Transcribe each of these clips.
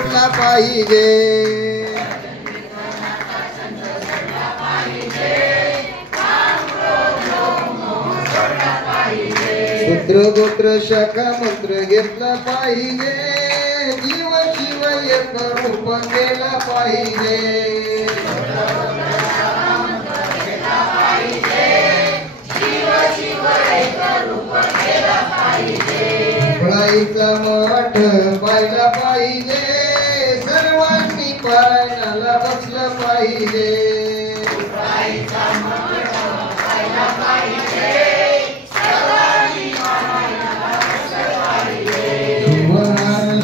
पाहिजे सूत्र गोत्र शाखा मंत्र घेतला पाहिजे जीव शिव एक रूप केला पाहिजे मठ पाहिला पाहिजे सर्वांनी पारायणाला बसलं पाहिजे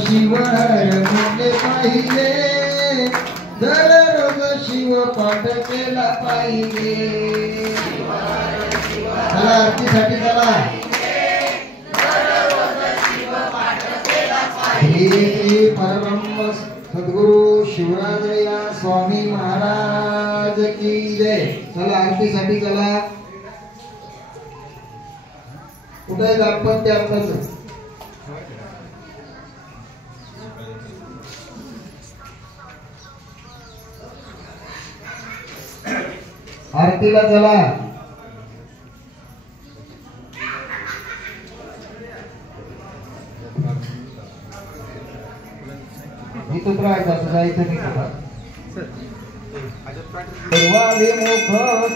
शिवहार म्हटले पाहिजे दररोज शिव पाठ केला पाहिजे चला आरतीसाठी चला श्री परब्रह्म सद्गुरु शिवराजया स्वामी महाराज की जय चला आरतीसाठी चला कुठे दाखवत ते आपलंच आरतीला चला इथं राहायचं जायचं नाही सर्वाभिमुख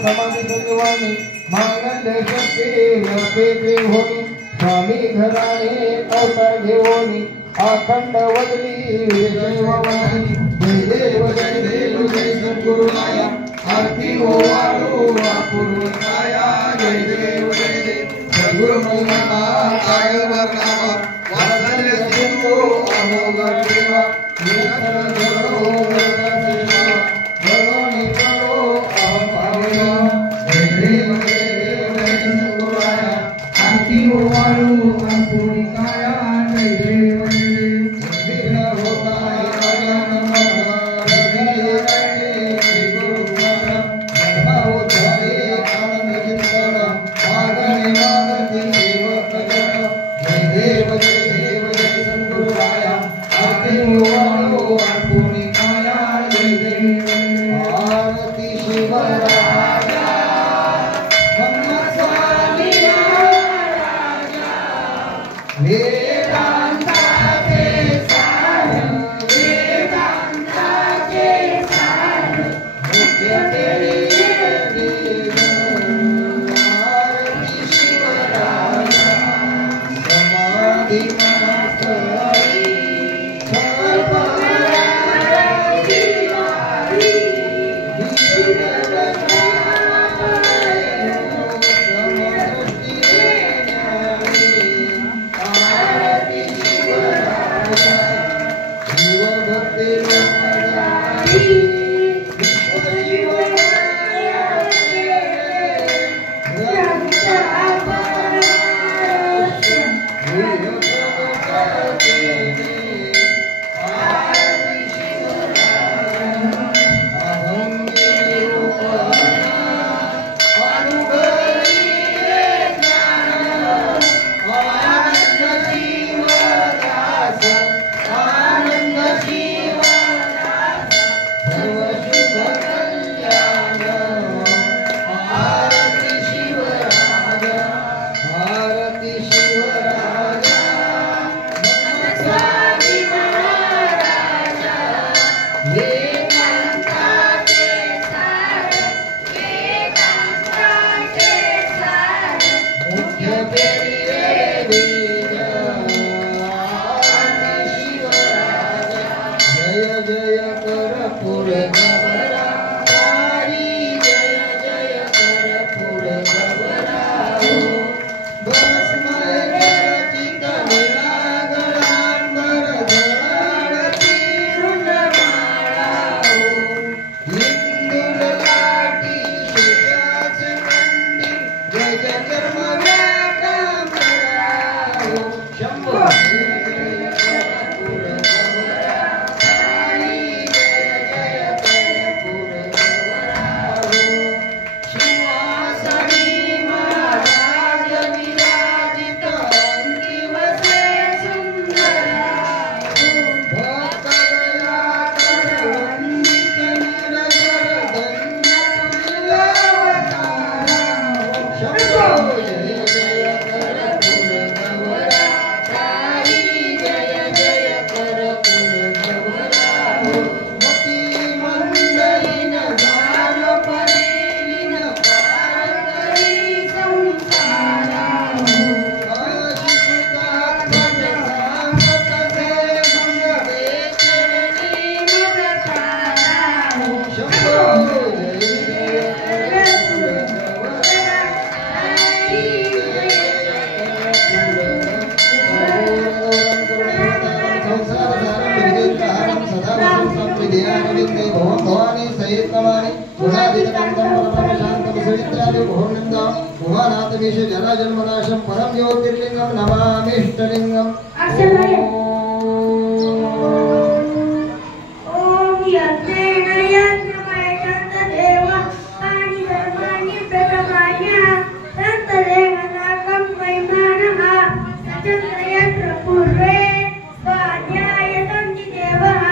समाधी सजवानी मांगल्य शक्ती लपेटे होनी स्वामी घराणे अवतार घेऊनी अखंड वदली विजयवाणी जय देव जय सद्गुरुराया आरती ओवाळू अपूर्व काया जय देव सद्गुरु महिमा काय वर्णावा वासल्य सिंधू अमोघ देवा निरंतर जगो वर्धते भगवानी करो अहम भावना जय देव जय सद्गुरुराया आरती ओवाळू अपूर्व काया जय देव विघ्न होता सदा संप्रीतियानविन्दे भवं भवानी सहितमानि गुणादितकं परमशान्तं सवित्रादि भवनंदा भुवनाथमीश जराजन्मनाशं परम ज्योतिर्लिंगं नमामिष्टलिंगम् ओम यज्ञेन यज्ञमय चन्द्रदेव पाणि धर्माणि प्रथमान्य तन्तदेवनाकं वैमानः सचन्द्रयत्र पूर्वे स्वाध्याय सन्धिदेवः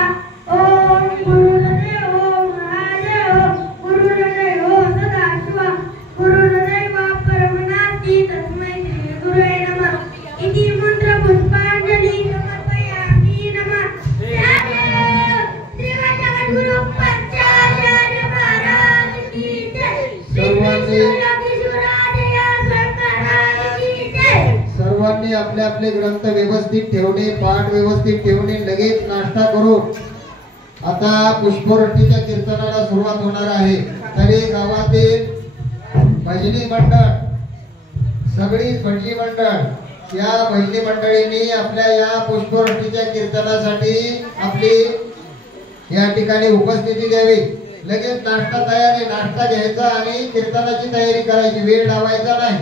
ओम गुरुदेवो महादेवो गुरुदेवो सदाशिवः गुरुदेवो परमनास्ति तस्मै श्री गुरुवे नमः इति मंत्र पुष्पांजलि समर्पयामि नमः गुरु पंचाचार्य महाराज की जय सर्वांनी आपले आपले ग्रंथ व्यवस्थित ठेवणे पाठ व्यवस्थित ठेवणे लगेच नाश्ता करून आता पुष्पवृष्टीच्या कीर्तनाला सुरुवात होणार आहे तरी गावातील भजनी मंडळ सगळी भजनी मंडळ या भजनी मंडळींनी आपल्या या पुष्पवृष्टीच्या कीर्तनासाठी आपली या ठिकाणी उपस्थिती द्यावी लगेच नाश्ता तयार आहे नाश्ता घ्यायचा आणि कीर्तनाची तयारी करायची वेळ लावायचा नाही